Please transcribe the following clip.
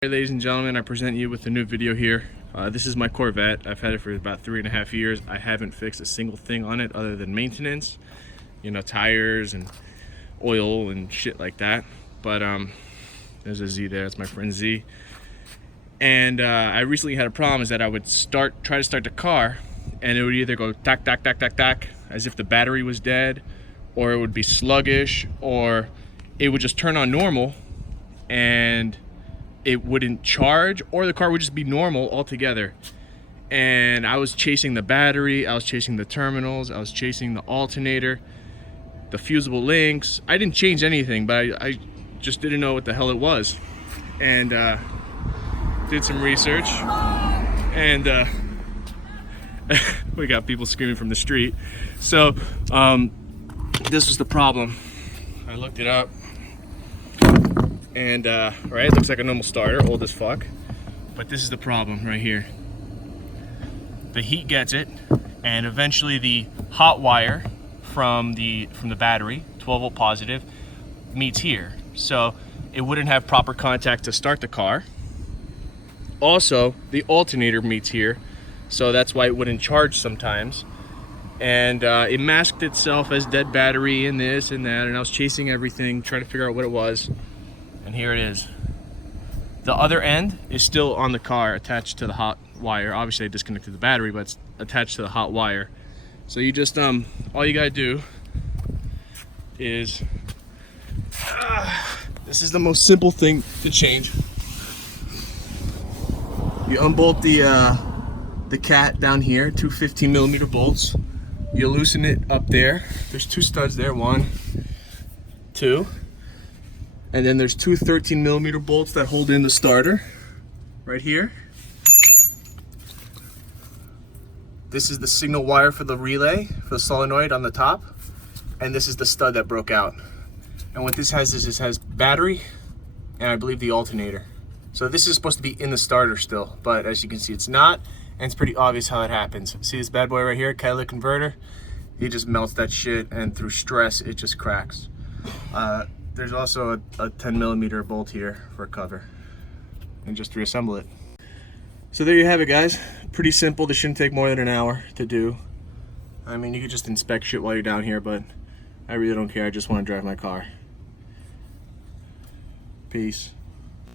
Hey ladies and gentlemen, I present you with a new video here. This is my Corvette. I've had it for about 3.5 years. I haven't fixed a single thing on it other than maintenance, you know, tires and oil and shit like that. But there's a Z there, that's my friend Z. And I recently had a problem is that I would try to start the car and it would either go tack, tack, tack, tack, tack, as if the battery was dead, or it would be sluggish, or it would just turn on normal and it wouldn't charge, or the car would just be normal altogether. And I was chasing the battery, I was chasing the terminals, I was chasing the alternator, the fusible links. I didn't change anything, but I just didn't know what the hell it was. And did some research, and we got people screaming from the street. So this was the problem. I looked it up. And right, looks like a normal starter, old as fuck. But this is the problem right here. The heat gets it, and eventually the hot wire from the battery, 12 volt positive, meets here. So it wouldn't have proper contact to start the car. Also, the alternator meets here, so that's why it wouldn't charge sometimes. And it masked itself as dead battery and this and that, and I was chasing everything, trying to figure out what it was. And here it is. The other end is still on the car, attached to the hot wire. Obviously I disconnected the battery, but it's attached to the hot wire. So you just all you gotta do is this is the most simple thing to change. You unbolt the cat down here, two 15mm bolts. You loosen it up there. There's two studs there, 1, 2. And then there's two 13mm bolts that hold in the starter right here. This is the signal wire for the relay, for the solenoid on the top. And this is the stud that broke out. And what this has is this has battery and I believe the alternator. So this is supposed to be in the starter still, but as you can see it's not, and it's pretty obvious how it happens. See this bad boy right here, catalytic converter? He just melts that shit, and through stress it just cracks. There's also a 10mm bolt here for a cover, and just reassemble it. So there you have it, guys. Pretty simple. This shouldn't take more than an hour to do. I mean, you could just inspect shit while you're down here, but I really don't care. I just want to drive my car. Peace.